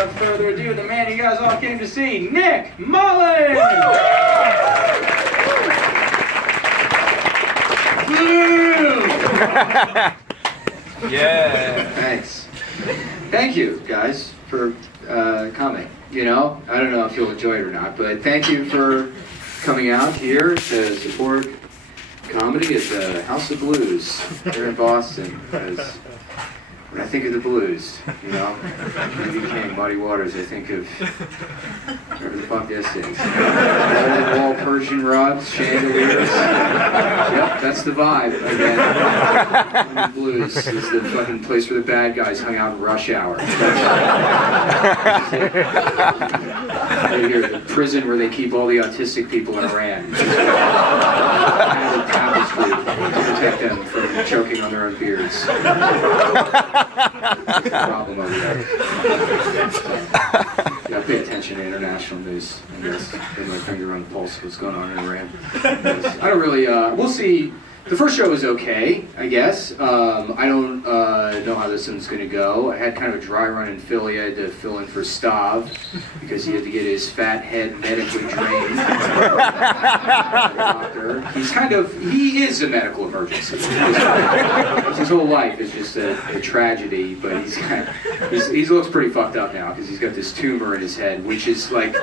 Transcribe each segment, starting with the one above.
without further ado, the man you guys all came to see, Nick Mullen! Yeah. Thanks. Thank you, guys, for coming. You know, I don't know if you'll enjoy it or not, but thank you for coming out here to support comedy at the House of Blues here in Boston. Because when I think of the blues, you know, B.B. King, Muddy Waters, I think of whatever the fuck this is. Old wall Persian rugs, chandeliers. Yep, that's the vibe again. The blues is the fucking place where the bad guys hung out in rush hour. Right here, the prison where they keep all the autistic people in Iran. Added tapestry to protect them from choking on their own beards. Problem over there. Yeah, pay attention to international news, I guess. Put my finger on the pulse of what's going on in Iran. I don't really, we'll see. The first show was okay, I guess. I don't know how this one's going to go. I had kind of a dry run in Philly. I had to fill in for Stav because he had to get his fat head medically drained. Doctor. He is a medical emergency. His whole life is just a tragedy, but he looks pretty fucked up now because he's got this tumor in his head, which is like,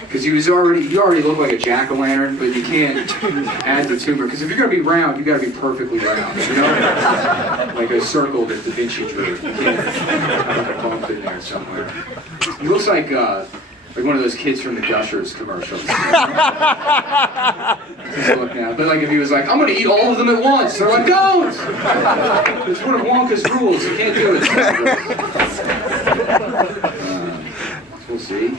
because he already looked like a jack-o'-lantern, but you can't add the tumor, because if you're going to be round, you got to be perfectly round, you know? Like a circle that Da Vinci drew. You can't have a bump in there somewhere. He looks like one of those kids from the Gushers commercials. Just look now. But like if he was like, I'm going to eat all of them at once, they're like, don't! It's one of Wonka's rules, you can't do it. We'll see.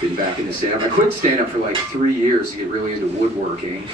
Been back into stand-up. I quit stand-up for like 3 years to get really into woodworking,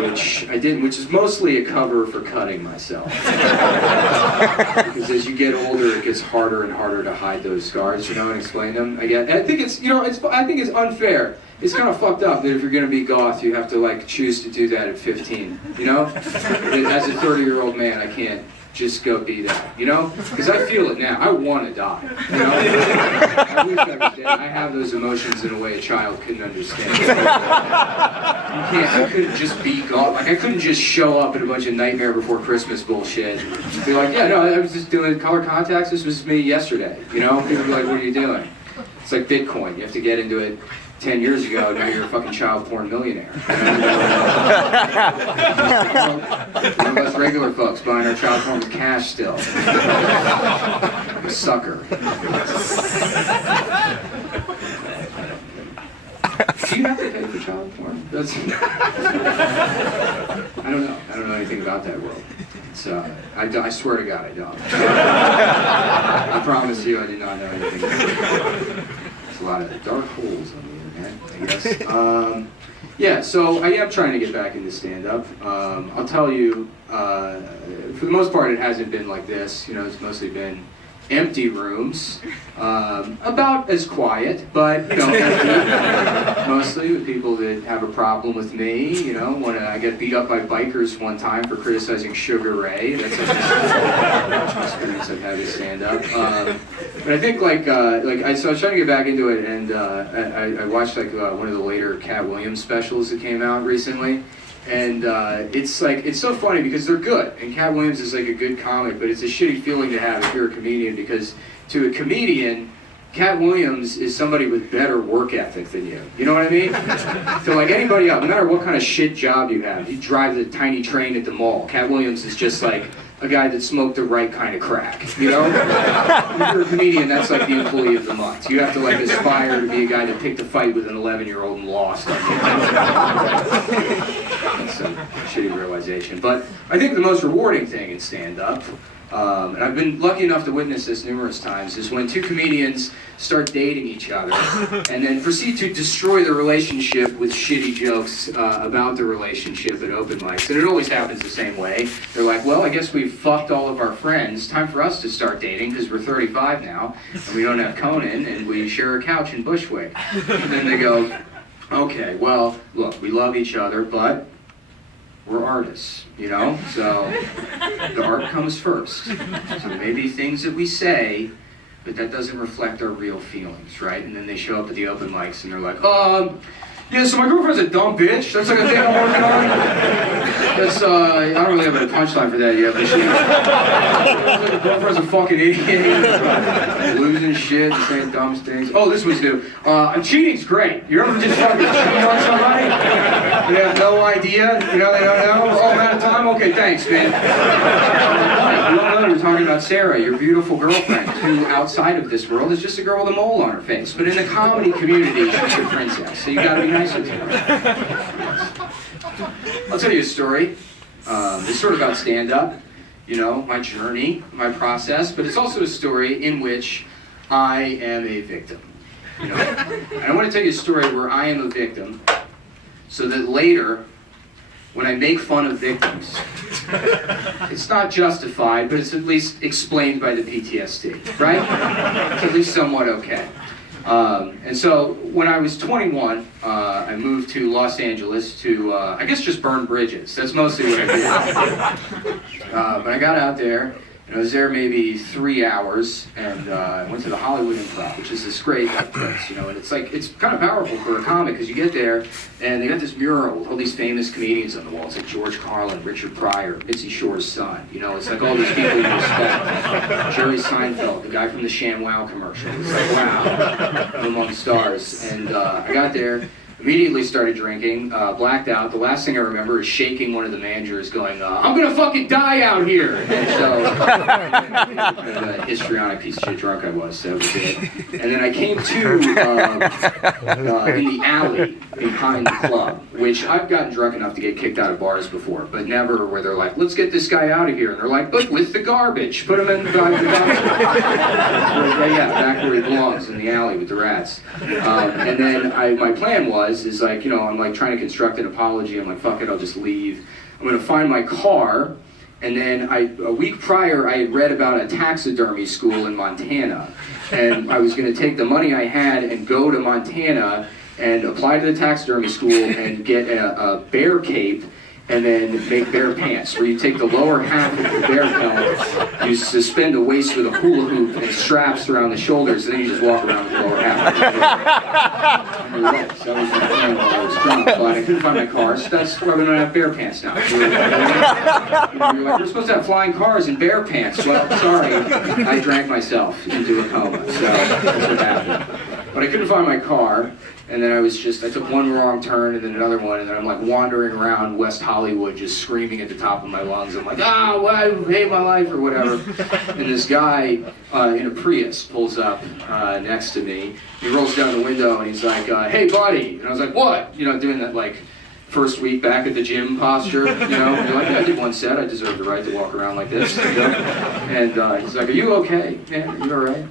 which I did, which is mostly a cover for cutting myself. Because as you get older, it gets harder and harder to hide those scars, you know, and explain them. I think it's, you know, I think it's unfair. It's kind of fucked up that if you're going to be goth, you have to like choose to do that at 15, you know? As a 30-year-old man, I can't just go be that, you know? Because I feel it now. I want to die, you know? I wish I was dead. I have those emotions in a way a child couldn't understand. I couldn't just be gone. Like, I couldn't just show up at a bunch of Nightmare Before Christmas bullshit. Be like, yeah, no, I was just doing color contacts. This was me yesterday, you know? People be like, what are you doing? It's like Bitcoin. You have to get into it 10 years ago, now you're a fucking child porn millionaire. One of us regular folks buying our child porn with cash still. I'm a sucker. Do you have to pay for child porn? I don't know. I don't know anything about that world. It's, I swear to God I don't. I promise you I do not know anything about it. There's a lot of dark holes on the internet, I guess. Yeah, so I am trying to get back into stand-up. I'll tell you, for the most part it hasn't been like this. You know, it's mostly been empty rooms, about as quiet, but, you know, empty, mostly with people that have a problem with me, you know. When I got beat up by bikers one time for criticizing Sugar Ray. That's an experience I've had to stand up. But I think so I was trying to get back into it, and I watched like one of the later Cat Williams specials that came out recently. And it's so funny because they're good, and Cat Williams is like a good comic, but it's a shitty feeling to have if you're a comedian, because to a comedian, Cat Williams is somebody with better work ethic than you. You know what I mean? So like anybody else, no matter what kind of shit job you have, you drive the tiny train at the mall. Cat Williams is just like a guy that smoked the right kind of crack, you know? If you're a comedian, that's like the employee of the month. You have to like aspire to be a guy that picked a fight with an 11-year-old and lost. That's a shitty realization. But I think the most rewarding thing in stand-up, and I've been lucky enough to witness this numerous times, is when two comedians start dating each other and then proceed to destroy the relationship with shitty jokes about the relationship at open mics. And it always happens the same way. They're like, well, I guess we've fucked all of our friends. Time for us to start dating because we're 35 now and we don't have Conan and we share a couch in Bushwick. And then they go, okay, well, look, we love each other, but we're artists, you know? So the art comes first. So maybe things that we say but that doesn't reflect our real feelings, right? And then they show up at the open mics and they're like, yeah, so my girlfriend's a dumb bitch. That's like a thing I'm working on. That's, I don't really have a punchline for that yet, but she's like, her girlfriend's a fucking idiot. Losing shit, saying dumb things. Oh, this was new. Cheating's great. You ever just fucking cheat on somebody? They have no idea? You know, they don't know? Oh, I'm out of time? Okay, thanks, man. You all know we're talking about Sarah, your beautiful girlfriend, who outside of this world is just a girl with a mole on her face. But in the comedy community, she's a princess. So you gotta be nicer to her. I'll tell you a story. It's sort of about stand-up, you know, my journey, my process, but it's also a story in which I am a victim. You know? And I want to tell you a story where I am a victim, so that later, when I make fun of victims, it's not justified, but it's at least explained by the PTSD, right? It's at least somewhat okay. And so when I was 21, I moved to Los Angeles to, I guess, just burn bridges. That's mostly what I did. But I got out there, and I was there maybe 3 hours, and I went to the Hollywood Improv, which is this great place, you know, and it's like, it's kind of powerful for a comic, because you get there, and they got this mural with all these famous comedians on the wall. It's like George Carlin, Richard Pryor, Mitzi Shore's son, you know, it's like all these people you respect. Jerry Seinfeld, the guy from the ShamWow commercial. It's like, wow, among stars. And I got there, immediately started drinking, blacked out. The last thing I remember is shaking one of the managers going, I'm gonna fucking die out here! And so, what a histrionic piece of shit drunk I was, so that was it. And then I came to, in the alley behind the club, which I've gotten drunk enough to get kicked out of bars before, but never where they're like, let's get this guy out of here. And they're like, look, with the garbage, put him in the garbage. Yeah, back where he belongs, in the alley with the rats. And then my plan is like, you know, I'm like trying to construct an apology. I'm like, fuck it, I'll just leave. I'm gonna find my car. And then a week prior, I had read about a taxidermy school in Montana. And I was gonna take the money I had and go to Montana and apply to the taxidermy school and get a bear cape and then make bear pants, where you take the lower half of the bear pelt, you suspend a waist with a hula hoop and straps around the shoulders, and then you just walk around with the lower half. So that was my plan while I was drunk, but I couldn't find my car, so that's why we don't have bear pants now. You're like, we're supposed to have flying cars and bear pants. Well, sorry, I drank myself into a coma, so that's what happened. But I couldn't find my car. And then I took one wrong turn and then another one, and then I'm like wandering around West Hollywood just screaming at the top of my lungs. I'm like, well, I hate my life or whatever. And this guy in a Prius pulls up next to me. He rolls down the window and he's like, hey buddy. And I was like, what? You know, doing that like first week back at the gym posture, you know. And you're like, yeah, I did one set. I deserve the right to walk around like this. You know? And he's like, are you okay? Man, are you all right?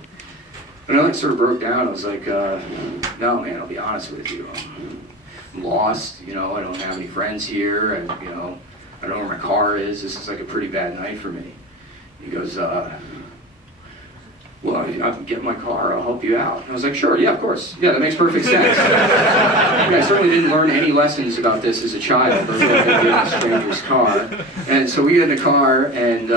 And I like sort of broke down. I was like, no, man, I'll be honest with you. I'm lost, you know, I don't have any friends here, and, you know, I don't know where my car is. This is like a pretty bad night for me. He goes, well, I can get my car, I'll help you out. And I was like, sure, yeah, of course. Yeah, that makes perfect sense. I certainly didn't learn any lessons about this as a child, but in a stranger's car. And so we get in the car, and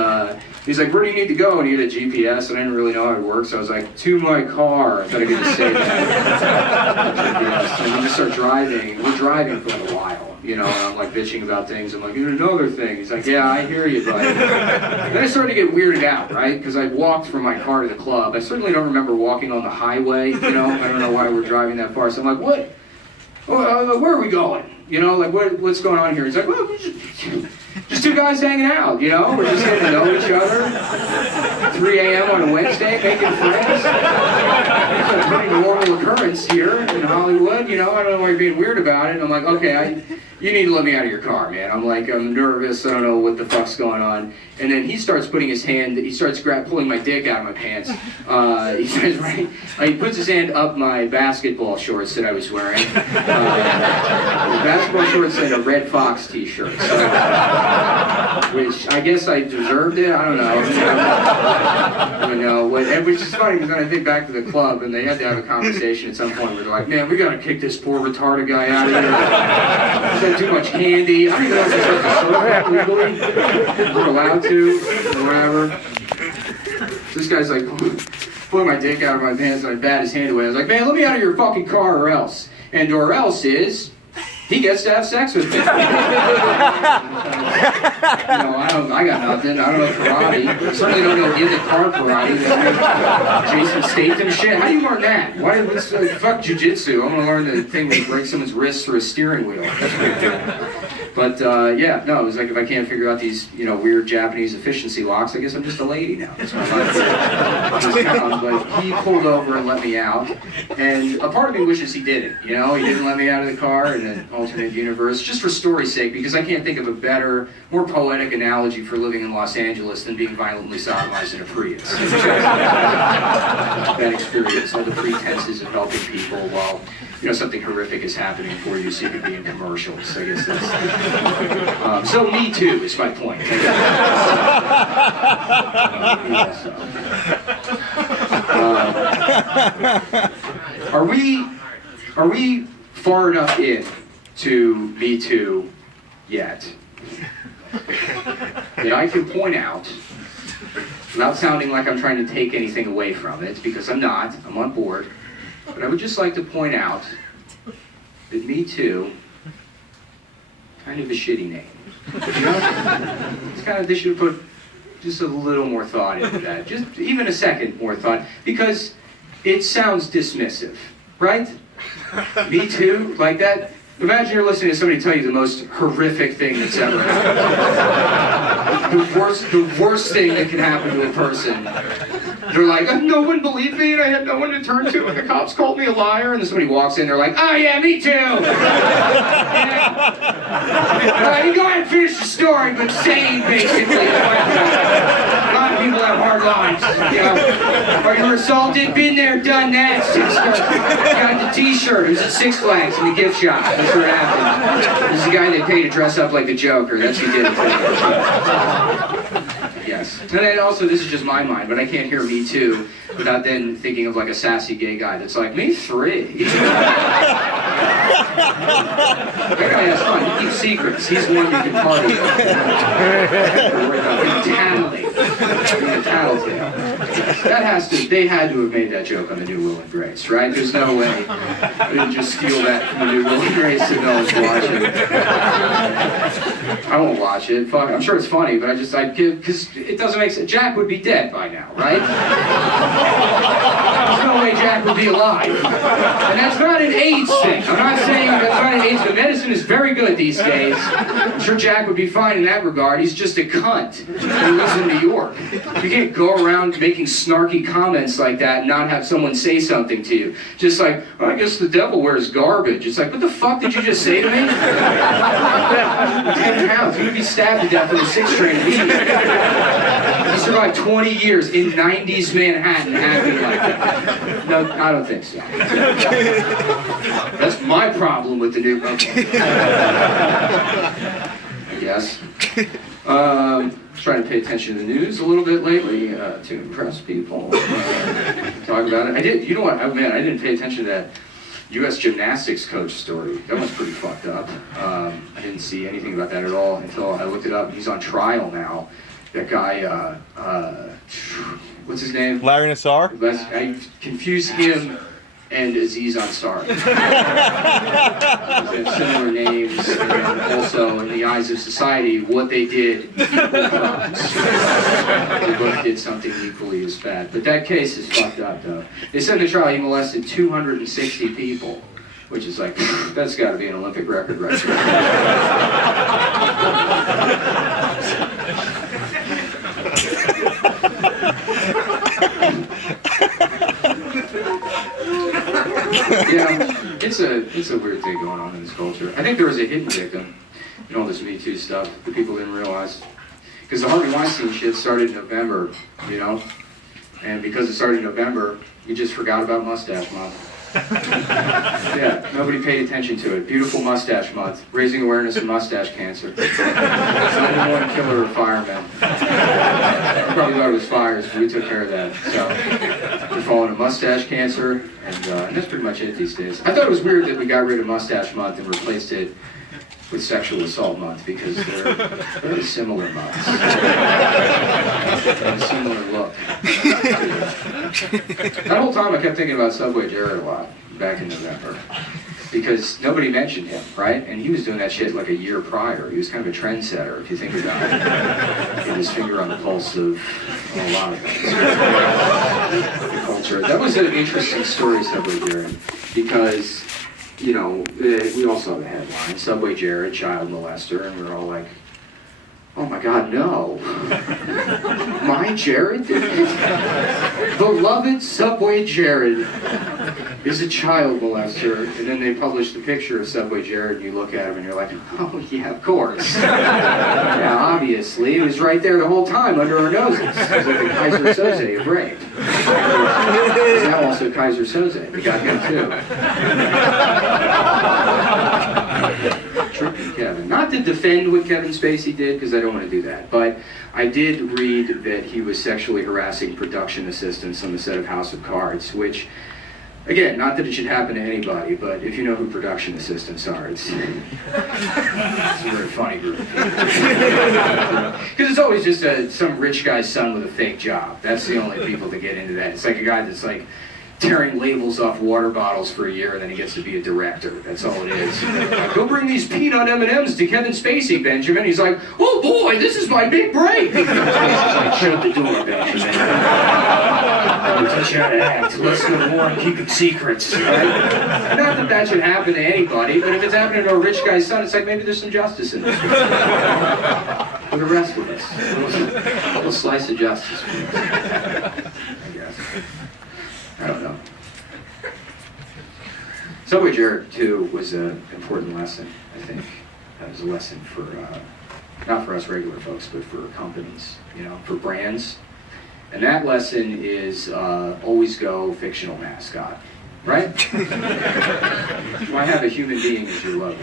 he's like, where do you need to go? And he had a GPS, and I didn't really know how it worked, so I was like, to my car. I thought I could just say that. GPS. And we just start driving. We're driving for like a while, you know, and I'm like bitching about things. I'm like, another thing. He's like, yeah, I hear you, buddy. Then I started to get weirded out, right? Because I walked from my car to the club. I certainly don't remember walking on the highway, you know. I don't know why we're driving that far. So I'm like, what? Where are we going? You know, like, what's going on here? He's like, well, just two guys hanging out, you know? We're just getting to know each other. 3 a.m. on a Wednesday, making friends. It's a pretty normal occurrence here in Hollywood, you know? I don't know why you're being weird about it. And I'm like, okay, you need to let me out of your car, man. I'm like, I'm nervous, I don't know what the fuck's going on. And then he starts putting his hand, he starts pulling my dick out of my pants. He says, right, he puts his hand up my basketball shorts that I was wearing. The basketball shorts and a Red Fox t-shirt. So, which I guess I deserved it, I don't know. You know, which is funny because then I think back to the club and they had to have a conversation at some point where they're like, man, we gotta kick this poor retarded guy out of here. He's had too much candy. I don't even know if he's supposed to serve that legally. We're allowed to, or whatever. So this guy's like put my dick out of my pants and I bat his hand away. I was like, man, let me out of your fucking car or else. And or else is, he gets to have sex with me. I got nothing. I don't know karate. I certainly don't know in the car karate. Jason Statham shit. How do you learn that? Why? Fuck jujitsu. I'm gonna learn the thing where you break someone's wrist through a steering wheel. That's pretty cool. But yeah, no, it was like if I can't figure out these, weird Japanese efficiency locks, I guess I'm just a lady now. That's my life. But he pulled over and let me out, and a part of me wishes he didn't. He didn't let me out of the car in an alternate universe, just for story's sake, because I can't think of a better, more poetic analogy for living in Los Angeles than being violently sodomized in a Prius. That experience, all the pretenses of helping people while something horrific is happening for you, so you could be in commercials. I guess that's. So Me Too is my point. Are we far enough in to Me Too yet that I can point out, without sounding like I'm trying to take anything away from it, because I'm not, I'm on board, but I would just like to point out that Me Too, kind of a shitty name. It's kind of, they should put just a little more thought into that. Just even a second more thought, because it sounds dismissive, right? Me Too, like that. Imagine you're listening to somebody tell you the most horrific thing that's ever happened. The worst thing that can happen to a person. They're like, no one believed me and I had no one to turn to and the cops called me a liar. And then somebody walks in, they're like, oh yeah, me too. You go ahead and finish the story, but sane basically. A lot of people have hard lives. Or you were assaulted, been there, done that. Got the t-shirt, it was at Six Flags in the gift shop. That's what happened. This is the guy they paid to dress up like the Joker. That's what he did. Yes. And then also, this is just my mind, but I can't hear Me Too without then thinking of like a sassy gay guy that's like, Me 3. That guy has fun. He keeps secrets. He's the one you can party with. Tattletale. They had to have made that joke on the new Will and Grace, right? There's no way they didn't just steal that from the new Will and Grace and no one's watching. I won't watch it. Fuck, I'm sure it's funny, but because it doesn't make sense. Jack would be dead by now, right? There's no way Jack would be alive. And that's not an AIDS thing. I'm not saying that's not an AIDS, but medicine is very good these days. I'm sure Jack would be fine in that regard. He's just a cunt who lives in New York. You can't go around making snarky comments like that and not have someone say something to you. Just like, I guess the devil wears garbage. It's like, what the fuck did you just say to me? 10 pounds. You would be stabbed to death with a 6-string weed. He survived 20 years in 90s Manhattan acting like that. No, I don't think so. That's my problem with the new I guess. Trying to pay attention to the news a little bit lately to impress people. Talk about it. I did. You know what? I didn't pay attention to that U.S. gymnastics coach story. That was pretty fucked up. I didn't see anything about that at all until I looked it up. He's on trial now. That guy, what's his name? Larry Nassar? I confuse him and Aziz Ansari. They have similar names, and also in the eyes of society, what they did equal crimes. They both did something equally as bad. But that case is fucked up, though. They said in the trial he molested 260 people, which is like, that's got to be an Olympic record right there. Yeah, it's a weird thing going on in this culture. I think there was a hidden victim in all this Me Too stuff that people didn't realize. Because the Harvey Weinstein shit started in November, and because it started in November, we just forgot about Mustache Month. Yeah, nobody paid attention to it. Beautiful Mustache Month, raising awareness of mustache cancer. It's not the one killer of firemen. I probably thought it was fires, but we took care of that. So we're falling to mustache cancer, and that's pretty much it these days. I thought it was weird that we got rid of Mustache Month and replaced it with Sexual Assault Month, because they're very similar months. And a similar look. That whole time I kept thinking about Subway Jared a lot back in November. Because nobody mentioned him, right? And he was doing that shit like a year prior. He was kind of a trendsetter, if you think about it. He had his finger on the pulse of a lot of things. The culture. That was an interesting story, Subway Jared, because, you know, we all saw the headline, Subway Jared, child molester, and we were all like, oh my God, no. My Jared? Beloved Subway Jared is a child molester. And then they published the picture of Subway Jared and you look at him and you're like, oh yeah, of course. Yeah, obviously. It was right there the whole time under our noses. It was like the Kaiser Soze of rape. He's now also Kaiser Soze. We got him too. Tricky Kevin. Not to defend what Kevin Spacey did, because I don't want to do that, but I did read that he was sexually harassing production assistants on the set of House of Cards, which, again, not that it should happen to anybody, but if you know who production assistants are, it's a very funny group of people. Because it's always just some rich guy's son with a fake job. That's the only people that get into that. It's like a guy that's like tearing labels off water bottles for a year and then he gets to be a director. That's all it is. Like, go bring these peanut M&Ms to Kevin Spacey, Benjamin. He's like, oh boy, this is my big break. He's like, shut the door, Benjamin. I'll teach you how to act. Listen to more and keeping secrets. Right? Not that that should happen to anybody, but if it's happening to a rich guy's son, it's like maybe there's some justice in this. Put a rest with us. A little slice of justice for us, I guess. I don't know. Subway Jared, too, was an important lesson, I think. It was a lesson for, not for us regular folks, but for companies, you know, for brands. And that lesson is always go fictional mascot, right? Why have a human being as your logo?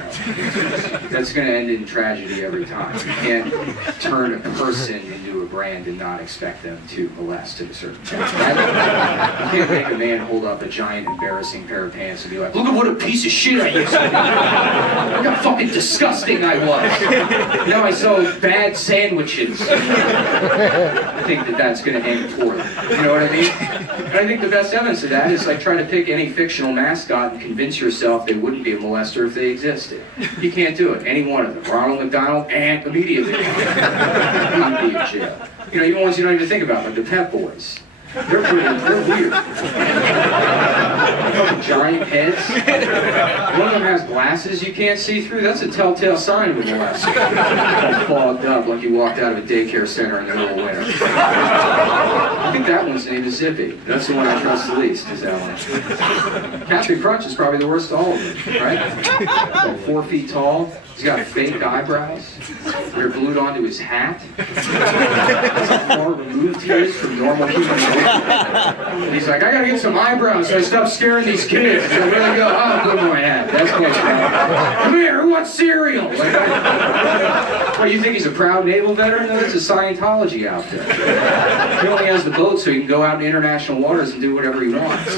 That's going to end in tragedy every time. You can't turn a person into a brand and not expect them to molest at a certain point, right? You can't make a man hold up a giant embarrassing pair of pants and be like, look at what a piece of shit I used to be. Look how fucking disgusting I was. Now I sell bad sandwiches. I think that that's going to end poorly. You know what I mean? And I think the best evidence of that is like trying to pick any fictional mascot and convince yourself they wouldn't be a molester if they existed. You can't do it. Any one of them. Ronald McDonald, and immediately you'd be in jail. You know, even ones you don't even think about, like the Pep Boys. They're weird. Fucking giant heads. One of them has glasses you can't see through. That's a telltale sign of a molester. All fogged up like you walked out of a daycare center in the middle of winter. I think that one's name is Zippy. That's the one I trust the least, is that one. Captain Crunch is probably the worst of all of them, right? Like 4 feet tall. He's got fake eyebrows. They're glued onto his hat. That's how far removed he is from normal human beings. He's like, I gotta get some eyebrows so I stop scaring these kids. So I really go, oh, put them on my hat. That's close enough. Come here, who wants cereal? Like, what, you think he's a proud naval veteran? No, that's a Scientology outfit. He only has the boat so he can go out in international waters and do whatever he wants.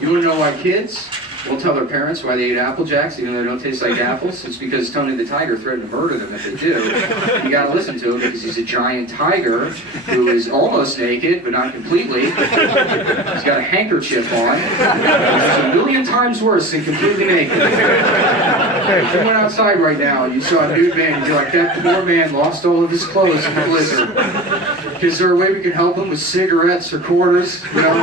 You wanna know why kids won't tell their parents why they ate Apple Jacks even though they don't taste like apples? It's because Tony the Tiger threatened to murder them if they do. You gotta listen to him because he's a giant tiger who is almost naked, but not completely. He's got a handkerchief on. It's a million times worse than completely naked. If you went outside right now and you saw a nude man, you'd be like, that poor man lost all of his clothes in the blizzard. Is there a way we can help him with cigarettes or quarters? You know?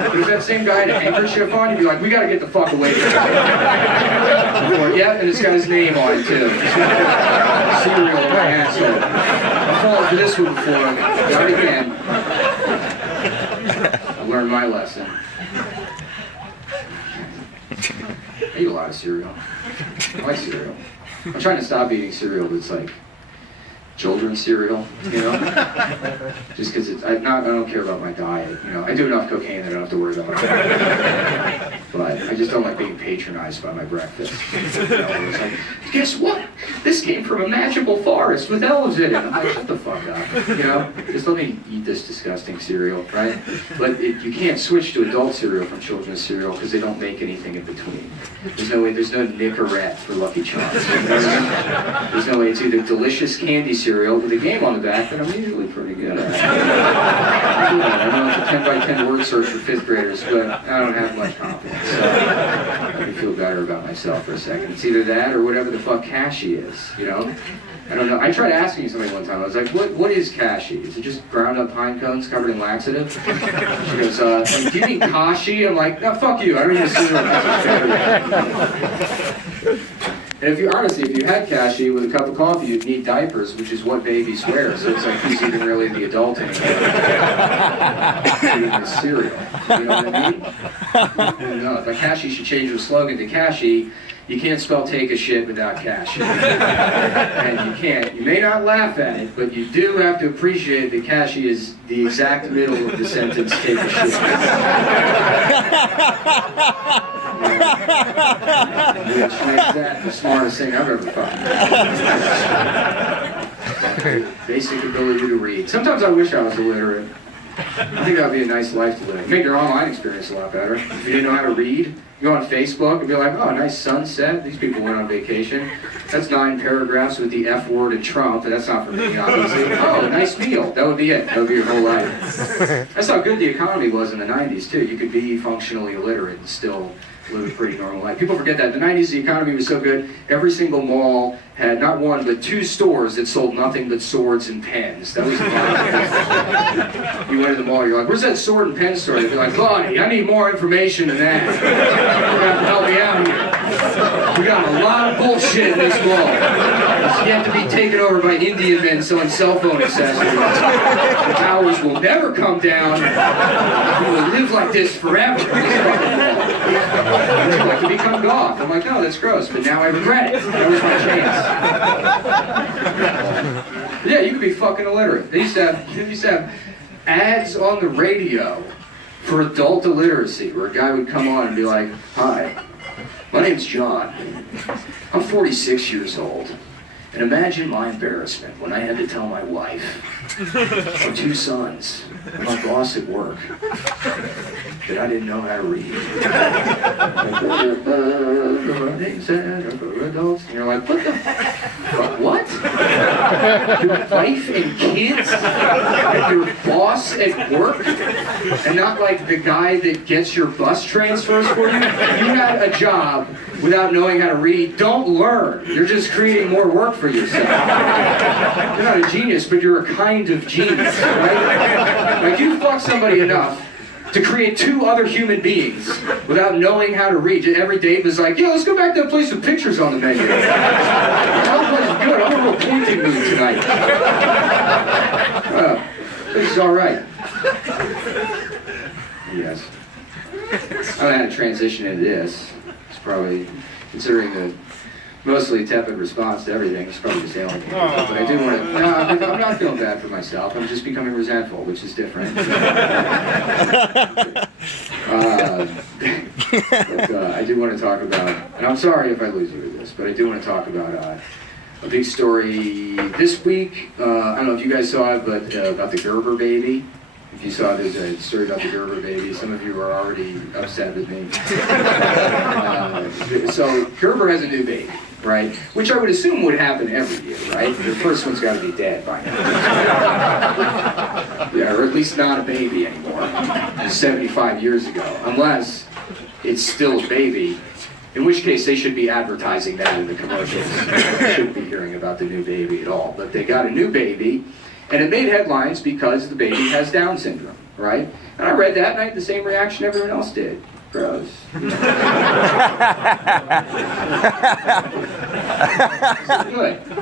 But if that same guy had a handkerchief on, you'd be like, we gotta get the fuck away from him. Yeah, and it's got his name on it too. Cereal on my asshole. I've fallen for this one before. Not again. I learned my lesson. I eat a lot of cereal. I like cereal. I'm trying to stop eating cereal that's like children's cereal, you know? Just because I don't care about my diet, you know? I do enough cocaine that I don't have to worry about it. But I just don't like being patronized by my breakfast. You know, it's like, guess what? This came from a magical forest with elves in it. I'm like, shut the fuck up, you know? Just let me eat this disgusting cereal, right? But you can't switch to adult cereal from children's cereal because they don't make anything in between. There's no Nicorette for Lucky Charms. You know what I mean? There's no way. It's either delicious candy cereal with a game on the back that I'm usually pretty good at. why I tend to word search for 5th graders, but I don't have much confidence. So let me feel better about myself for a second. It's either that or whatever the fuck cashy is, you know? I don't know. I tried asking somebody one time. I was like, what is cashy? Is it just ground up pine cones covered in laxative? She goes, like, do you mean kashi? I'm like, no, fuck you. I don't even see what And if you honestly, if you had cashy with a cup of coffee, you'd need diapers, which is what babies wear. So it's like who's even really the adult anymore? Eating the cereal. You know what I mean? No, if cashy should change the slogan to cashy. You can't spell take a shit without cash. And you can't. You may not laugh at it, but you do have to appreciate that cashy is the exact middle of the sentence take a shit. Which makes that the smartest thing I've ever found. Basic ability to read. Sometimes I wish I was illiterate. I think that would be a nice life to live. Make your online experience a lot better. If you didn't know how to read, you go on Facebook and be like, oh, nice sunset. These people went on vacation. That's 9 paragraphs with the F word and Trump, and that's not for me, obviously. Oh, nice meal. That would be it. That would be your whole life. That's how good the economy was in the 90s, too. You could be functionally illiterate and still live a pretty normal life. People forget that. In the 90s, the economy was so good, every single mall had not one, but 2 stores that sold nothing but swords and pens. That was a lot. You went to the mall, you're like, where's that sword and pen store? They'd be like, Bonnie, I need more information than that. You're going to have to help me out here. We got a lot of bullshit in this mall. You have to be taken over by Indian men selling cell phone accessories. The towers will never come down. We will live like this forever. Would you like to become goth? I'm like, no, that's gross, but now I regret it. That was my chance. Yeah, you could be fucking illiterate. They used to have ads on the radio for adult illiteracy, where a guy would come on and be like, hi, my name's John. I'm 46 years old. And imagine my embarrassment when I had to tell my wife, our 2 sons, and my boss at work, that I didn't know how to read. And you're like, what the fuck? What? Your wife and kids? And your boss at work? And not like the guy that gets your bus transfers for you? You had a job without knowing how to read. Don't learn. You're just creating more work for yourself. You're not a genius, but you're a kind of genius, right? Like, you fuck somebody enough to create 2 other human beings without knowing how to read. Every date was like, yo, let's go back to a place with pictures on the menu. That place is good. I'm in a real painting mood tonight. This is all right. Yes. I don't know how to transition into this. It's probably, considering the mostly tepid response to everything, it's probably just alien. But I do want to, no, I'm not feeling bad for myself. I'm just becoming resentful, which is different. But I do want to talk about, and I'm sorry if I lose you with this, but I do want to talk about a big story this week. I don't know if you guys saw it, but about the Gerber baby. If you saw, there's a story about the Gerber baby. Some of you are already upset with me. So Gerber has a new baby, right? Which I would assume would happen every year, right? The first one's got to be dead by now. Yeah, or at least not a baby anymore. 75 years ago. Unless it's still a baby, in which case they should be advertising that in the commercials. They shouldn't be hearing about the new baby at all. But they got a new baby. And it made headlines because the baby has Down syndrome, right? And I read that and I had the same reaction everyone else did. Gross. Good,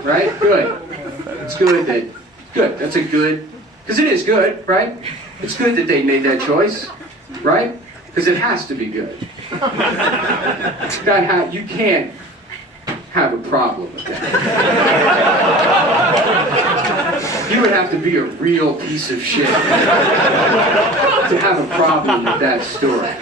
right? Good. It's good that, good. That's a good, because it is good, right? It's good that they made that choice, right? Because it has to be good. You can't have a problem with that. You would have to be a real piece of shit to have a problem with that story.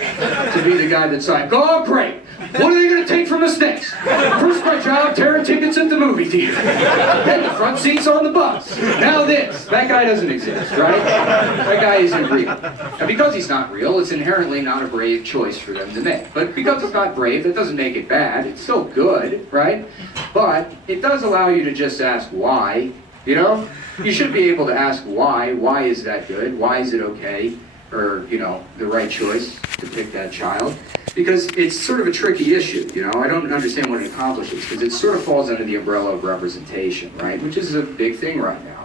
To be the guy that's like, oh great, what are they going to take from us next? First my job, tearing tickets at the movie theater. Then the front seats on the bus. Now this. That guy doesn't exist, right? That guy isn't real. And because he's not real, it's inherently not a brave choice for them to make. But because it's not brave, that doesn't make it bad. It's still good, right? But it does allow you to just ask why, you know? You should be able to ask why. Why is that good? Why is it okay? or, you know, the right choice to pick that child, because it's sort of a tricky issue, you know. I don't understand what it accomplishes, because it sort of falls under the umbrella of representation, right, which is a big thing right now.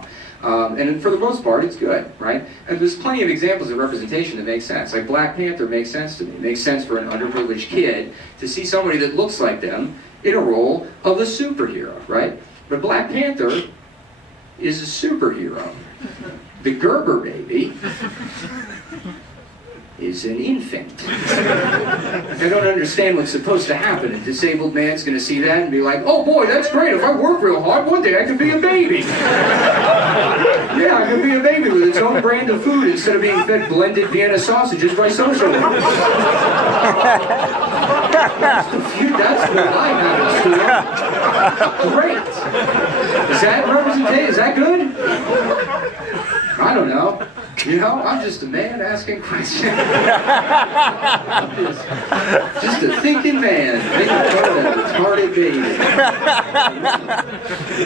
And for the most part, it's good, right? And there's plenty of examples of representation that make sense. Like Black Panther makes sense to me. It makes sense for an underprivileged kid to see somebody that looks like them in a role of a superhero, right? But Black Panther is a superhero. The Gerber baby is an infant. I don't understand what's supposed to happen. A disabled man's going to see that and be like, oh boy, that's great. If I work real hard, one day I could be a baby. Yeah, I could be a baby with its own brand of food instead of being fed blended Vienna sausages by social workers. That's what I had in school. Great. Is that representation? Is that good? I don't know. You know, I'm just a man asking questions. just a thinking man making fun of a retarded baby.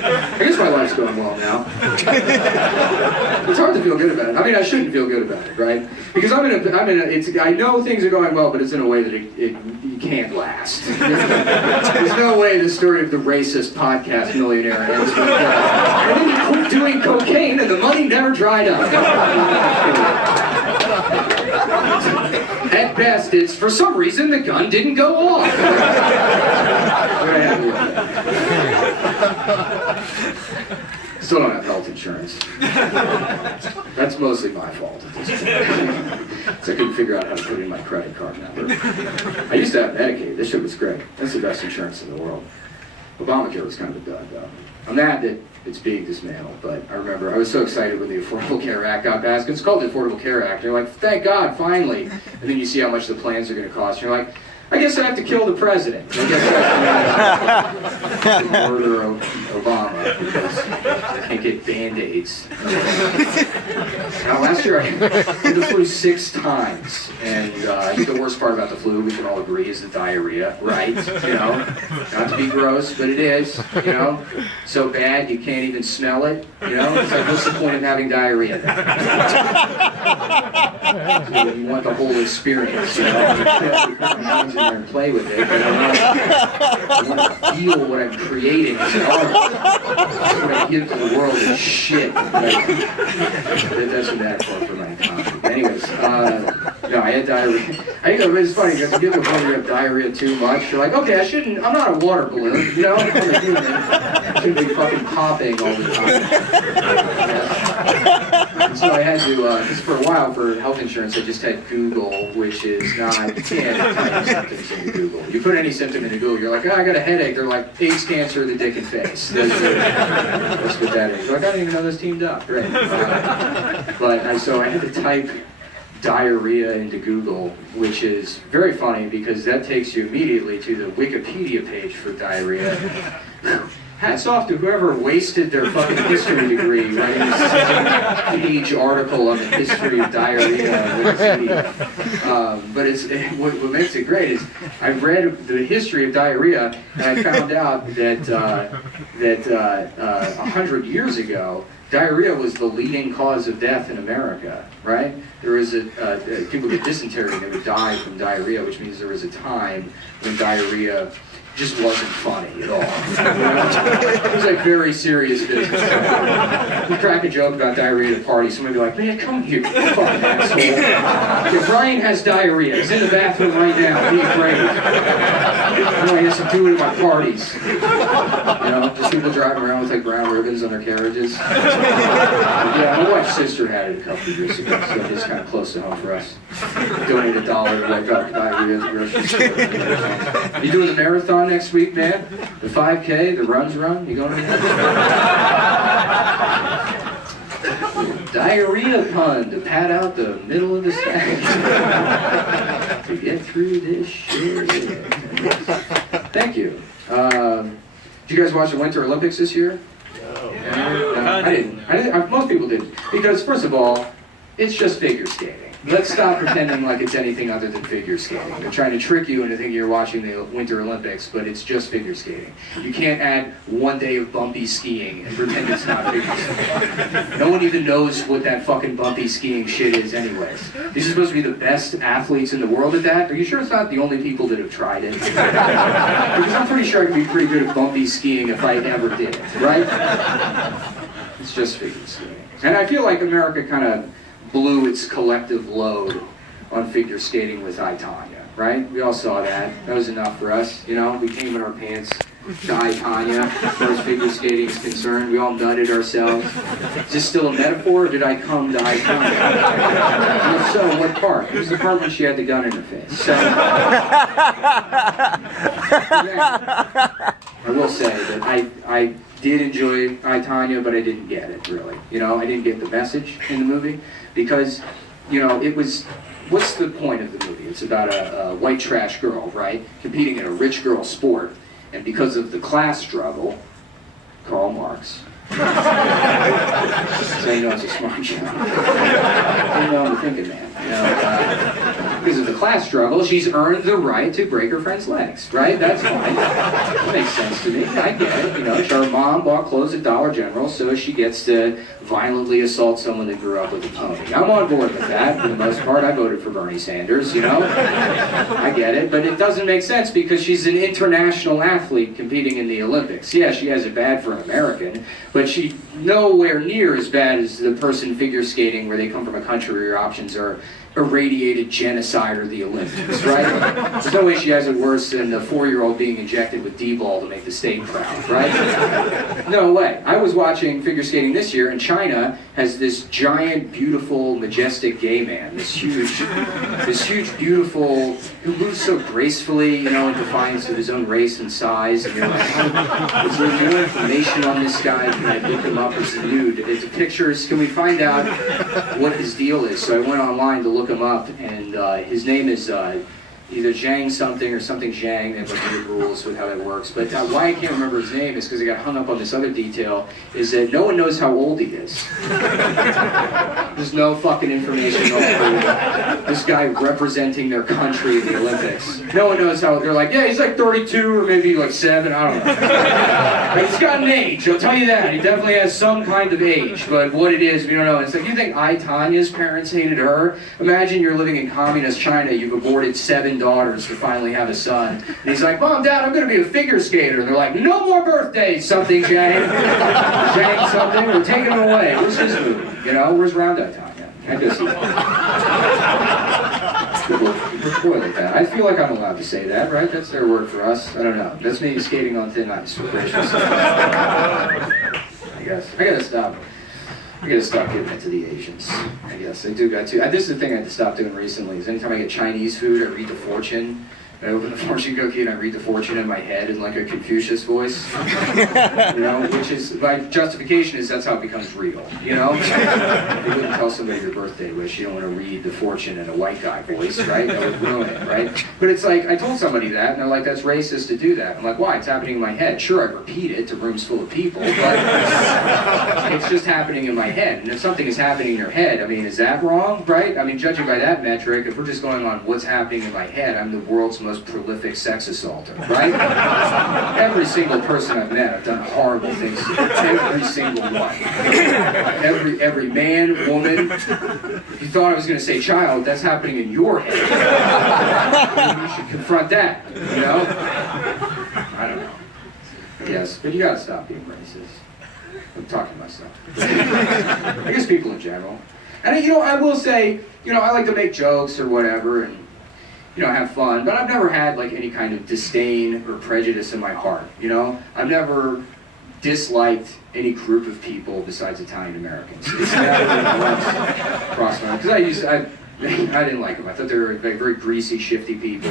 I guess my life's going well now. It's hard to feel good about it. I mean, I shouldn't feel good about it, right? Because I know things are going well, but it's in a way that it can't last. There's no way the story of the racist podcast millionaire ends with and then he quit doing cocaine and the money never dried up. At best, it's for some reason the gun didn't go off. Still don't have health insurance. That's mostly my fault at this point. So I couldn't figure out how to put in my credit card number. I used to have Medicaid. This shit was great. That's the best insurance in the world. Obamacare was kind of a dud, though. I'm mad that it's being dismantled, but I remember I was so excited when the Affordable Care Act got passed. It's called the Affordable Care Act. You're like, thank God, finally. And then you see how much the plans are going to cost. You're like, I guess I have to kill the president. I guess I have to murder Obama because I can't get Band-Aids. Now, last year I had the flu 6 times, and I think the worst part about the flu, we can all agree, is the diarrhea, right? You know, not to be gross, but it is, you know, so bad you can't even smell it, you know? It's like, what's the point of having diarrhea then? You want the whole experience, you know? In there and play with it, but I want to feel what I'm creating as an art. That's what I give to the world is shit. That's what that's for my economy. Anyways, no, I had diarrhea. I think it's funny because you get to the point where you have diarrhea too much, you're like, okay, I'm not a water balloon, you know? I'm a human. I shouldn't be fucking popping all the time. And so I had to, just for a while, for health insurance, I just had Google, which is not, you can't type symptoms into Google. You put any symptom into Google, you're like, oh, I got a headache. They're like, AIDS, cancer, the dick and face. That's what that is. You're like, I didn't even know this teamed up. Great. So I had to type diarrhea into Google, which is very funny because that takes you immediately to the Wikipedia page for diarrhea. Hats off to whoever wasted their fucking history degree writing a 6-page article on the history of diarrhea on Wikipedia. But what makes it great is I read the history of diarrhea and I found out that 100 years ago, diarrhea was the leading cause of death in America, right? There was people get dysentery and they would die from diarrhea, which means there was a time when diarrhea just wasn't funny at all. It was like very serious business. You crack a joke about diarrhea at a party, somebody would be like, man, come here, you fucking asshole. Yeah, Brian has diarrhea. He's in the bathroom right now. Be afraid. He has to do it at my parties. You know, just people driving around with like brown ribbons on their carriages. Yeah, my wife's sister had it a couple of years ago, so it's kind of close to home for us. Donate $1 to like diarrhea at the grocery store. You doing the marathon next week, man? The 5K, the runs run? You going to that? Diarrhea pun to pad out the middle of the stack. To get through this shit. Thank you. Did you guys watch the Winter Olympics this year? No. I didn't. Most people didn't. Because, first of all, it's just figure skating. Let's stop pretending like it's anything other than figure skating. They're trying to trick you into thinking you're watching the Winter Olympics, but it's just figure skating. You can't add one day of bumpy skiing and pretend it's not figure skating. No one even knows what that fucking bumpy skiing shit is anyways. These are supposed to be the best athletes in the world at that. Are you sure it's not the only people that have tried it? Because I'm pretty sure I could be pretty good at bumpy skiing if I ever did it, right? It's just figure skating. And I feel like America kind of blew its collective load on figure skating with I, Tonya, right? We all saw that. That was enough for us, you know? We came in our pants to I, Tonya, as far as figure skating is concerned. We all nutted ourselves. Is this still a metaphor, or did I come to I, Tonya? And if so, what part? It was the part when she had the gun in her face. So, I will say that I did enjoy I, Tonya, but I didn't get it, really. You know, I didn't get the message in the movie because, you know, it was, what's the point of the movie? It's about a white trash girl, right, competing in a rich girl sport, and because of the class struggle, Karl Marx. So you know it's a smart show. You know I'm thinking, man. You know, because of the class struggle, she's earned the right to break her friend's legs, right? That's fine. That makes sense to me. I get it. You know, her mom bought clothes at Dollar General, so she gets to violently assault someone that grew up with a pony. I'm on board with that for the most part. I voted for Bernie Sanders, you know? I get it, but it doesn't make sense because she's an international athlete competing in the Olympics. Yeah, she has it bad for an American, but she's nowhere near as bad as the person figure skating where they come from a country where your options are irradiated genocide or the Olympics, right? There's no way she has it worse than the 4-year-old being injected with D-ball to make the state proud, right? No way. I was watching figure skating this year, and China has this giant, beautiful, majestic gay man, this huge, beautiful, who moves so gracefully, you know, in defiance of his own race and size, and you're like, is there new information on this guy? Can I look him up as a nude? It's pictures. Can we find out what his deal is? So I went online to look him up, and his name is either Zhang something or something Zhang. They have like weird rules with how that works. But why I can't remember his name is because I got hung up on this other detail, is that no one knows how old he is. There's no fucking information on this guy representing their country in the Olympics. No one knows how, they're like, yeah, he's like 32 or maybe like 7, I don't know. But he's got an age, I'll tell you that. He definitely has some kind of age, but what it is, we don't know. It's like, you think I, Tanya's parents hated her? Imagine you're living in communist China, you've aborted 7 daughters to finally have a son. And he's like, Mom, Dad, I'm going to be a figure skater. And they're like, no more birthdays, something, Zhang. Zhang something, we're taking him away. Where's his movie? You know, where's Round Eye Tanya? I just recoil at that. I feel like I'm allowed to say that, right? That's their word for us. I don't know. That's me skating on thin ice with gracious. I guess. I gotta stop giving it to the Asians. I guess I do got to. This is the thing I had to stop doing recently. Is anytime I get Chinese food, I read the fortune. I open the fortune cookie and I read the fortune in my head in like a Confucius voice. You know, which is, my justification is that's how it becomes real, you know? You wouldn't tell somebody your birthday wish, you don't want to read the fortune in a white guy voice, right? That would ruin it, right? But it's like, I told somebody that, and they're like, that's racist to do that. I'm like, why? It's happening in my head. Sure, I repeat it to rooms full of people, but it's just happening in my head. And if something is happening in your head, I mean, is that wrong, right? I mean, judging by that metric, if we're just going on what's happening in my head, I'm the world's most prolific sex assaulter, right? Every single person I've met, I've done horrible things to. Every single one. Every man, woman. If you thought I was going to say child, that's happening in your head. Maybe you should confront that, you know? I don't know. Yes, but you gotta stop being racist. I'm talking to myself. I guess people in general. And you know, I will say, you know, I like to make jokes or whatever, and you know, have fun, but I've never had like any kind of disdain or prejudice in my heart, you know? I've never disliked any group of people besides Italian Americans. It's never once crossed my mind, because I didn't like them. I thought they were like very greasy, shifty people.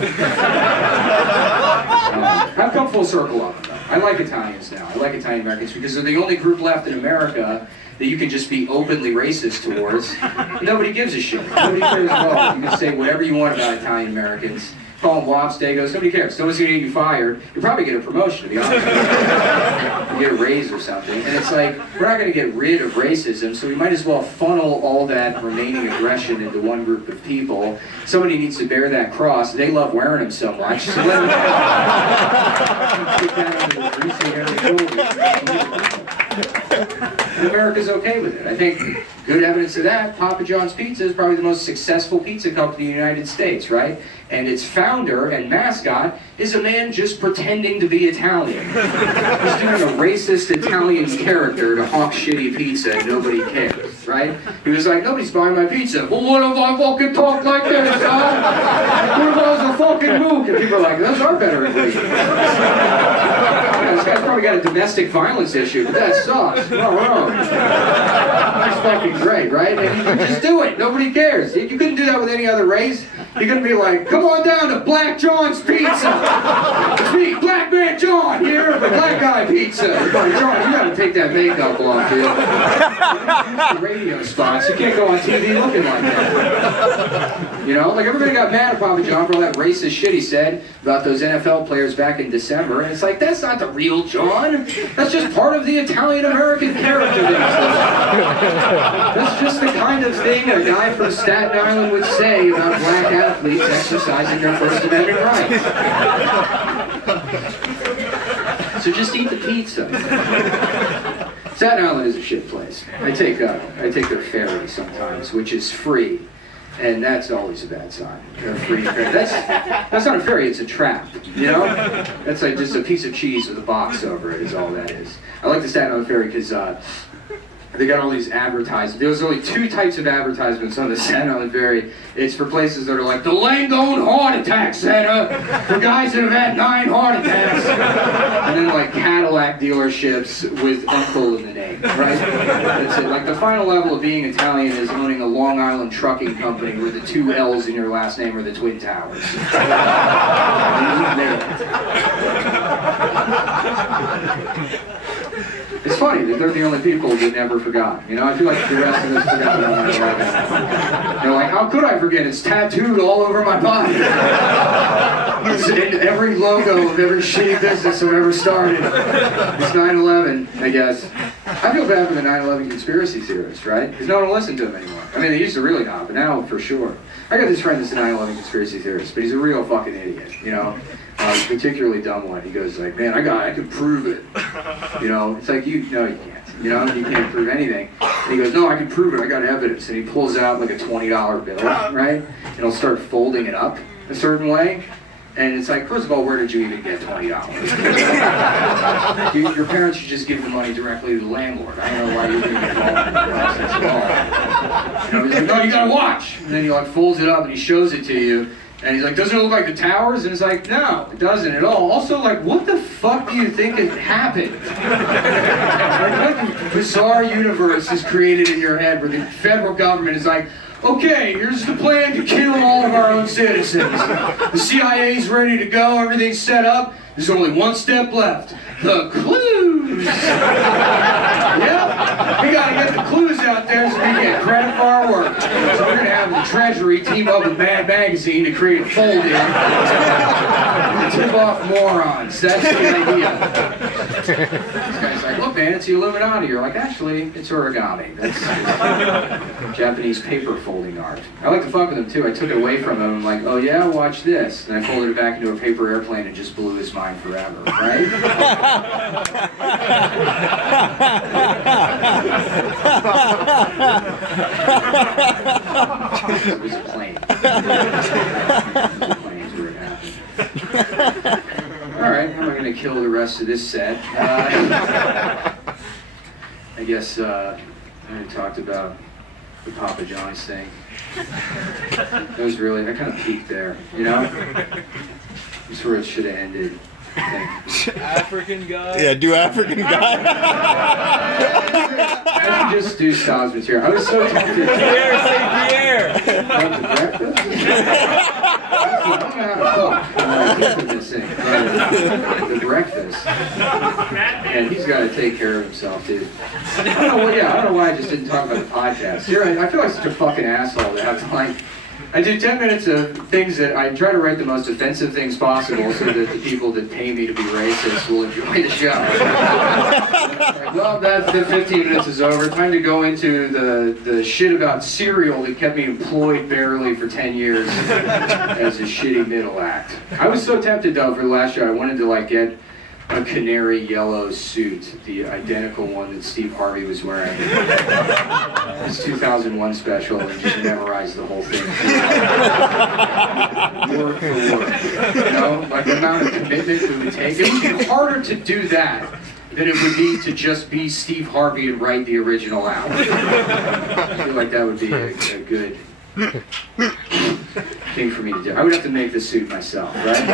I've come full circle on them, though. I like Italians now. I like Italian Americans because they're the only group left in America that you can just be openly racist towards. Nobody gives a shit. Nobody cares at all. You can say whatever you want about Italian Americans. call him Wops Day, goes, nobody cares. Nobody's gonna get you fired. You'll probably get a promotion, to be honest with you. You get a raise or something. And it's like, we're not gonna get rid of racism, so we might as well funnel all that remaining aggression into one group of people. Somebody needs to bear that cross. They love wearing them so much. So let them stick that under the greasy hairy shoulders. And America's okay with it. I think good evidence of that, Papa John's Pizza is probably the most successful pizza company in the United States, right? And its founder and mascot is a man just pretending to be Italian. He's doing a racist Italian character to hawk shitty pizza and nobody cares, right? He was like, nobody's buying my pizza. Well, what if I fucking talk like this, huh? What if I was a fucking mook? And people are like, those are better ingredients. Yeah, this guy's probably got a domestic violence issue, but that sucks. No, wrong. That's fucking great, right? And you just do it. Nobody cares. You couldn't do that with any other race. You couldn't be like, come on down to Black John's Pizza. It's me, Black Man John, here for Black Guy Pizza. Everybody, John, you gotta take that makeup off, dude. The radio spots. You can't go on TV looking like that. You know, like everybody got mad at Papa John for all that racist shit he said about those NFL players back in December, and it's like, that's not the real John. That's just part of the Italian-American character that's just the kind of thing a guy from Staten Island would say about black athletes exercising their First Amendment rights. So just eat the pizza. Staten Island is a shit place. I take their ferry sometimes, which is free. And that's always a bad sign. A free ferry. That's not a ferry, it's a trap, you know? That's like just a piece of cheese with a box over it is all that is. I like the Staten Island ferry because they got all these advertisements. There's only two types of advertisements on the Staten Island ferry. It's for places that are like, the Langone heart attack center for guys that have had 9 heart attacks. And then like Cadillac dealerships with uncle in the name, right? That's it. Like the final level of being Italian is owning a Long Island trucking company where the 2 L's in your last name are the Twin Towers. It's funny that they're the only people that never forgot. You know, I feel like the rest of us forgot about 9/11. They're like, how could I forget? It's tattooed all over my body. It's in every logo of every shitty business I've ever started. It's 9/11, I guess. I feel bad for the 9/11 conspiracy theorists, right? Because no one will listen to them anymore. I mean, they used to really not, but now for sure. I got this friend that's a 9/11 conspiracy theorist, but he's a real fucking idiot, you know? Particularly dumb one. He goes like, man, I can prove it. You know, it's like, no, you can't. You know, you can't prove anything. And he goes, no, I can prove it. I got evidence. And he pulls out like a $20 bill, right? And he'll start folding it up a certain way. And it's like, first of all, where did you even get $20? Your parents should just give the money directly to the landlord. I don't know why you're going to get involved in the process at all. You know, he's like, no, you gotta watch. And then he like folds it up and he shows it to you. And he's like, doesn't it look like the towers? And it's like, no, it doesn't at all. Also, like, what the fuck do you think has happened? Like, what bizarre universe is created in your head where the federal government is like, okay, here's the plan to kill all of our own citizens. The CIA's ready to go, everything's set up. There's only one step left. The clues! Yep, we gotta get the clues out there so we can get credit for our work. So we're gonna have the Treasury team up with Mad Magazine to create a fold-in to tip off morons. That's the idea. This guy's like, look man, it's the Illuminati. You're like, actually, it's origami. That's Japanese paper folding art. I like to fuck with him too. I took it away from him. I'm like, oh yeah, watch this. And I folded it back into a paper airplane and just blew his mind forever, right? It was a plane. Planes where it happened. Alright, how am I going to kill the rest of this set? I guess I talked about the Papa John's thing. That was really, I kind of peaked there, you know? That's where it should have ended. African guy? Yeah, do African guy. I should just do Styles material. I was so tempted. Pierre, say Pierre! Like the breakfast? I don't know how to cook. This thing. The breakfast. And he's got to take care of himself, dude. I don't know why I just didn't talk about the podcast. Here, I feel like such a fucking asshole to have to like I do 10 minutes of things that I try to write the most offensive things possible so that the people that pay me to be racist will enjoy the show. Well, the 15 minutes is over. Time to go into the shit about cereal that kept me employed barely for 10 years as a shitty middle act. I was so tempted though for the last show, I wanted to like get a canary yellow suit, the identical one that Steve Harvey was wearing. His 2001 special, and just memorize the whole thing. Word for word. You know, like the amount of commitment it would take. It would be harder to do that than it would be to just be Steve Harvey and write the original album. I feel like that would be a good thing for me to do. I would have to make the suit myself, right?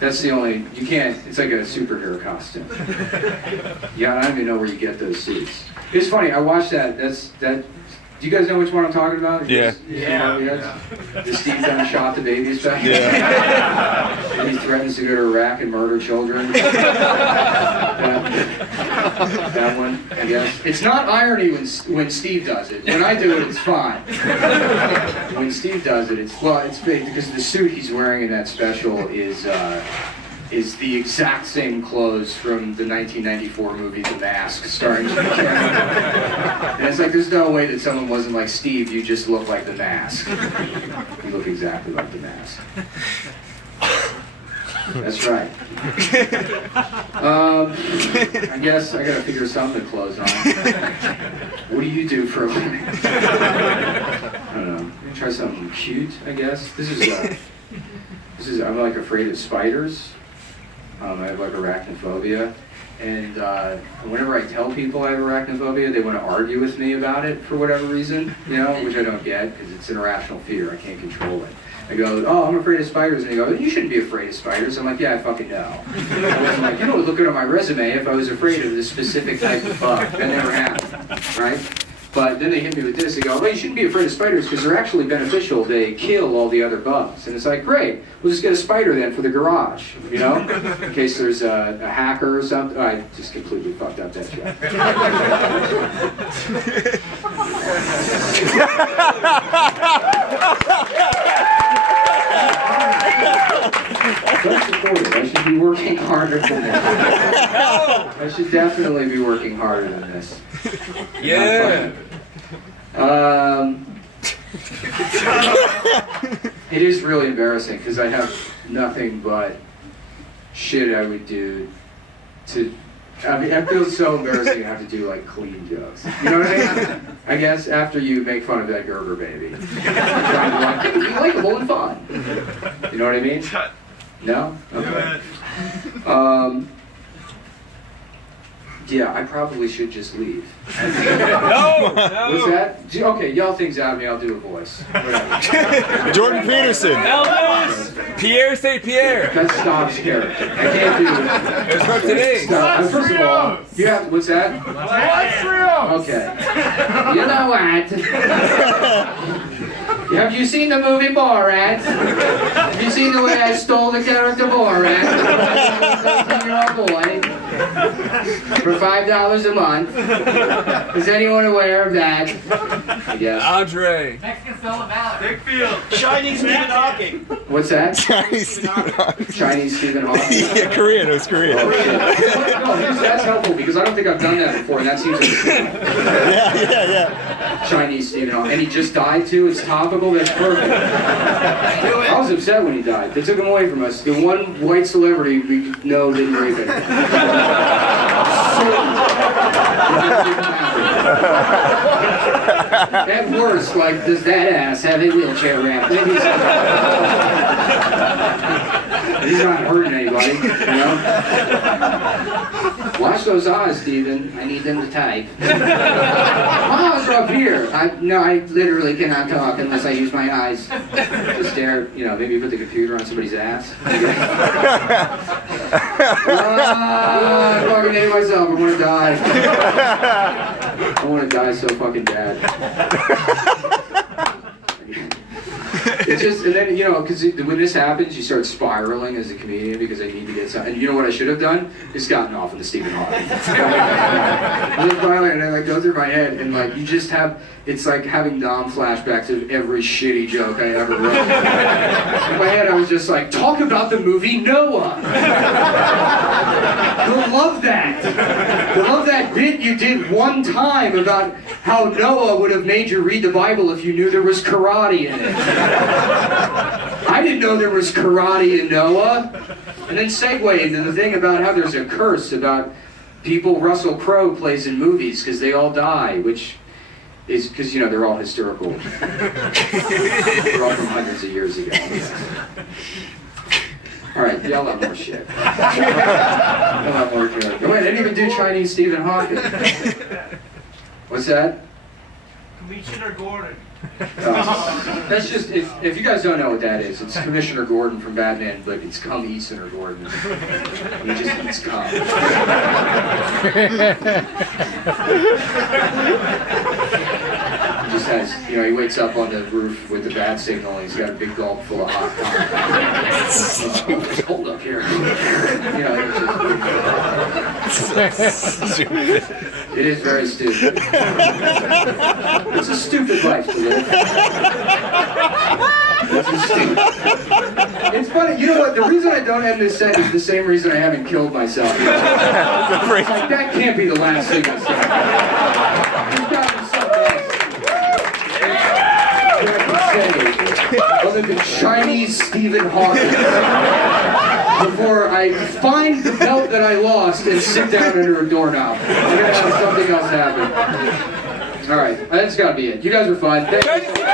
That's the only, you can't, it's like a superhero costume. Yeah, I don't even know where you get those suits. It's funny, I watched that, do you guys know which one I'm talking about? Yeah. The Steve Dunn shot the babies back. Yeah. And he threatens to go to Iraq and murder children. That one, I guess. It's not irony when Steve does it. When I do it, it's fine. When Steve does it, it's big because the suit he's wearing in that special is the exact same clothes from the 1994 movie The Mask, starring Jim Carrey. And it's like, there's no way that someone wasn't like, Steve, you just look like The Mask. You look exactly like The Mask. That's right. I guess I gotta figure something to close on. What do you do for a living? I don't know. Try something cute, I guess. This is I'm like afraid of spiders. I have like arachnophobia, and whenever I tell people I have arachnophobia, they want to argue with me about it for whatever reason, you know, which I don't get because it's an irrational fear. I can't control it. I go, oh, I'm afraid of spiders, and they go, you shouldn't be afraid of spiders. I'm like, yeah, I fucking know. And I'm like, you know, look at my resume if I was afraid of this specific type of bug. That never happened, right? But then they hit me with this. They go, well, you shouldn't be afraid of spiders because they're actually beneficial. They kill all the other bugs. And it's like, great, we'll just get a spider then for the garage, you know? In case there's a hacker or something. I just completely fucked up that joke. Don't support it. I should be working harder than this. I should definitely be working harder than this. Yeah. It is really embarrassing because I have nothing but shit I would do to. I mean, it feels so embarrassing to have to do like clean jokes. You know what I mean? I guess after you make fun of that Gerber baby, you're trying to like, be likable and fun. You know what I mean? No? Okay. Yeah, I probably should just leave. No! What's that? Okay, yell things out at me, I'll do a voice. Whatever. Jordan Peterson. Elvis! Pierre, say Pierre. That stops character. I can't do it. It's from today. Stop. First of all, you have, what's that? Okay. You know what? Have you seen the movie Borat? Have you seen the way I stole the character Borat? 13-year-old boy. For $5 a month. Is anyone aware of that? I guess. Andre. Mexican Soul about it. Chinese Stephen Hawking. What's that? Chinese Stephen Hawking. Chinese Stephen Hawking? Yeah, Korean. It was Korean. Oh, shit. No, that's helpful because I don't think I've done that before, and that seems like Yeah. Chinese Stephen Hawking. And he just died too? It's topical? That's perfect. I was upset when he died. They took him away from us. The one white celebrity we know didn't rape him. At worst, like, does that ass have a wheelchair ramp? He's not hurting anybody, you know? Watch those eyes, Steven. I need them to type. My eyes are up here. No, I literally cannot talk unless I use my eyes to stare, you know, maybe put the computer on somebody's ass. I fucking hate myself. I want to die. I want to die so fucking bad. It's just, and then, you know, because when this happens, you start spiraling as a comedian because I need to get something. And you know what I should have done? Just gotten off of the Stephen Hawking. And then like go through my head, and like you just have, it's like having Dom flashbacks of every shitty joke I ever wrote. In my head, I was just like, talk about the movie Noah. You'll love that. You'll love that bit you did one time about how Noah would have made you read the Bible if you knew there was karate in it. I didn't know there was karate in Noah. And then segue into the thing about how there's a curse about people Russell Crowe plays in movies because they all die, which is because, you know, they're all historical. They're all from hundreds of years ago. All right, yell out more shit. Yell out more shit. Wait, I didn't even do Chinese Stephen Hawking. What's that? Commissioner Gordon. That's just, if you guys don't know what that is, it's Commissioner Gordon from Batman, but it's cum Easter Gordon. He just eats cum. He just has, you know, he wakes up on the roof with the bat signal and he's got a big gulp full of hot cum. Hold up here. You know, it's just, it is very stupid. It's a stupid life to live. It's stupid. It's funny, you know what? The reason I don't end this set is the same reason I haven't killed myself. It's like, that can't be the last thing I say. There's got to be something else that I can say other than Chinese Stephen Hawking. Before I find the belt that I lost and sit down under a doorknob. I'm gonna have something else happen. All right, that's gotta be it. You guys are fun. Thank you.